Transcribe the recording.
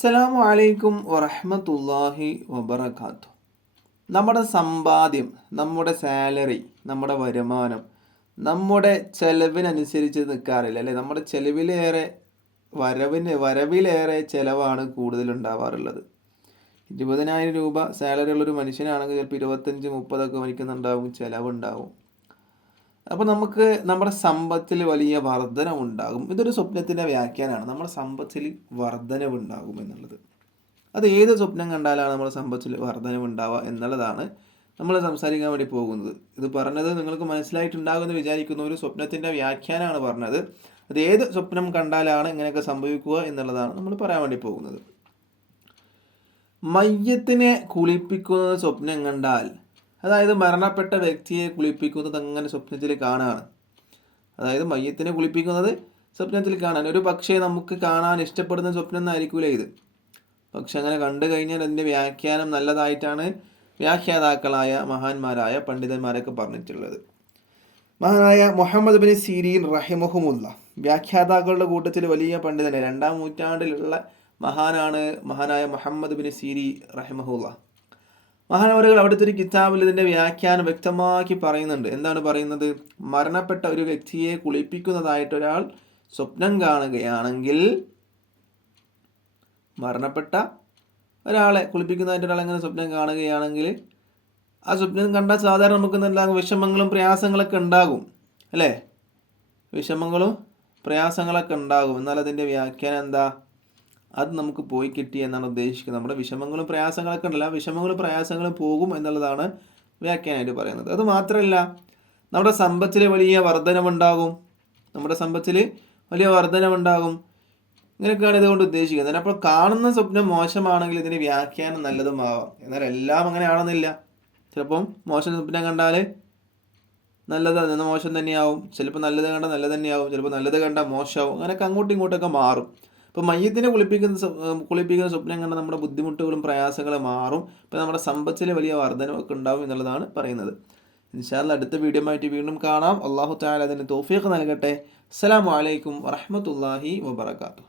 അസ്സലാമു അലൈക്കും വറഹ്മത്തുള്ളാഹി വബറകാതുഹു. നമ്മുടെ സമ്പാദ്യം, നമ്മുടെ സാലറി, നമ്മുടെ വരുമാനം നമ്മുടെ ചെലവിനനുസരിച്ച് നിൽക്കാറില്ല അല്ലേ? നമ്മുടെ ചെലവിലേറെ വരവിലേറെ ചിലവാണ് കൂടുതലുണ്ടാവാറുള്ളത്. 20,000 രൂപ സാലറി ഉള്ളൊരു മനുഷ്യനാണെങ്കിൽ ചിലപ്പോൾ 25, 30 മേടിക്കുന്നുണ്ടാവും, ചിലവുണ്ടാവും. അപ്പോൾ നമുക്ക് നമ്മുടെ സമ്പത്തിൽ വലിയ വർധനവുണ്ടാകും. ഇതൊരു സ്വപ്നത്തിൻ്റെ വ്യാഖ്യാനമാണ്. നമ്മുടെ സമ്പത്തിൽ വർധനവുണ്ടാകും എന്നുള്ളത്. അത് ഏത് സ്വപ്നം കണ്ടാലാണ് നമ്മുടെ സമ്പത്തിൽ വർധനവുണ്ടാവുക എന്നുള്ളതാണ് നമ്മൾ സംസാരിക്കാൻ വേണ്ടി പോകുന്നത്. ഇത് പറഞ്ഞത് നിങ്ങൾക്ക് മനസ്സിലായിട്ടുണ്ടാകുമെന്ന് വിചാരിക്കുന്നു. ഒരു സ്വപ്നത്തിൻ്റെ വ്യാഖ്യാനമാണ് പറഞ്ഞത്. അത് ഏത് സ്വപ്നം കണ്ടാലാണ് ഇങ്ങനെയൊക്കെ സംഭവിക്കുക എന്നുള്ളതാണ് നമ്മൾ പറയാൻ വേണ്ടി പോകുന്നത്. മയ്യത്തിനെ കുളിപ്പിക്കുന്നത് സ്വപ്നം കണ്ടാൽ, അതായത് മരണപ്പെട്ട വ്യക്തിയെ കുളിപ്പിക്കുന്നത് അങ്ങനെ സ്വപ്നത്തിൽ കാണുകയാണ്. അതായത് മയ്യത്തിനെ കുളിപ്പിക്കുന്നത് സ്വപ്നത്തിൽ കാണാൻ, ഒരു പക്ഷേ നമുക്ക് കാണാൻ ഇഷ്ടപ്പെടുന്ന സ്വപ്നം എന്നായിരിക്കില്ല ഇത്. പക്ഷെ അങ്ങനെ കണ്ടു കഴിഞ്ഞാൽ അതിൻ്റെ വ്യാഖ്യാനം നല്ലതായിട്ടാണ് വ്യാഖ്യാതാക്കളായ മഹാന്മാരായ പണ്ഡിതന്മാരൊക്കെ പറഞ്ഞിട്ടുള്ളത്. മഹാനായ മുഹമ്മദ് ബിൻ സീരീൻ റഹിമഹുമുല്ല വ്യാഖ്യാതാക്കളുടെ കൂട്ടത്തിൽ വലിയ പണ്ഡിതനെ, 2-ാം നൂറ്റാണ്ടിലുള്ള മഹാനാണ് മഹാനായ മുഹമ്മദ് ബിൻ സീരി റഹിമഹുല്ല. മഹാനവറുകൾ അവിടുത്തെ ഒരു കിതാബിൽ ഇതിൻ്റെ വ്യാഖ്യാനം വ്യക്തമാക്കി പറയുന്നുണ്ട്. എന്താണ് പറയുന്നത്? മരണപ്പെട്ട ഒരു വ്യക്തിയെ കുളിപ്പിക്കുന്നതായിട്ടൊരാൾ സ്വപ്നം കാണുകയാണെങ്കിൽ, മരണപ്പെട്ട ഒരാളെ കുളിപ്പിക്കുന്നതായിട്ട് ഒരാൾ എങ്ങനെ സ്വപ്നം കാണുകയാണെങ്കിൽ, ആ സ്വപ്നം കണ്ടാൽ സാധാരണ നമുക്ക് എന്താകും? വിഷമങ്ങളും പ്രയാസങ്ങളൊക്കെ ഉണ്ടാകും അല്ലേ? വിഷമങ്ങളും പ്രയാസങ്ങളൊക്കെ ഉണ്ടാകും. എന്നാൽ അതിൻ്റെ വ്യാഖ്യാനം എന്താ? അത് നമുക്ക് പോയി കിട്ടി എന്നാണ് ഉദ്ദേശിക്കുന്നത്. നമ്മുടെ വിഷമങ്ങളും പ്രയാസങ്ങളൊക്കെ ഉണ്ടല്ലോ, ആ വിഷമങ്ങളും പ്രയാസങ്ങളും പോകും എന്നുള്ളതാണ് വ്യാഖ്യാനമായിട്ട് പറയുന്നത്. അതുമാത്രമല്ല, നമ്മുടെ സമ്പത്തിൽ വലിയ വർധനവുണ്ടാകും. നമ്മുടെ സമ്പത്തിൽ വലിയ വർധനവുണ്ടാകും. ഇങ്ങനെയൊക്കെയാണ് ഇതുകൊണ്ട് ഉദ്ദേശിക്കുന്നത്. അപ്പോൾ കാണുന്ന സ്വപ്നം മോശമാണെങ്കിൽ ഇതിന് വ്യാഖ്യാനം നല്ലതുമാവാം. എന്നാൽ എല്ലാം അങ്ങനെ ആണെന്നില്ല. ചിലപ്പം മോശം സ്വപ്നം കണ്ടാൽ നല്ലത് മോശം തന്നെയാവും, ചിലപ്പോൾ നല്ലത് കണ്ടാൽ നല്ലത് തന്നെയാവും, ചിലപ്പോൾ നല്ലത് കണ്ടാൽ മോശമാവും. അങ്ങനെയൊക്കെ അങ്ങോട്ടും ഇങ്ങോട്ടൊക്കെ മാറും. ഇപ്പോൾ മയ്യത്തിനെ കുളിപ്പിക്കുന്ന സ്വപ്നം കണ്ടാൽ നമ്മുടെ ബുദ്ധിമുട്ടുകളും പ്രയാസങ്ങളും മാറും. ഇപ്പോൾ നമ്മുടെ സമ്പത്തിൽ വലിയ വർധനമൊക്കെ ഉണ്ടാവും എന്നുള്ളതാണ് പറയുന്നത്. ഇൻഷാ അല്ലാഹ് അടുത്ത വീഡിയോ ആയിട്ട് വീണ്ടും കാണാം. അല്ലാഹു തആല അതിന് തൗഫീഖ് നൽകട്ടെ. അസ്സലാമു അലൈക്കും വറഹ്മത്തുള്ളാഹി വബറകാതുഹു.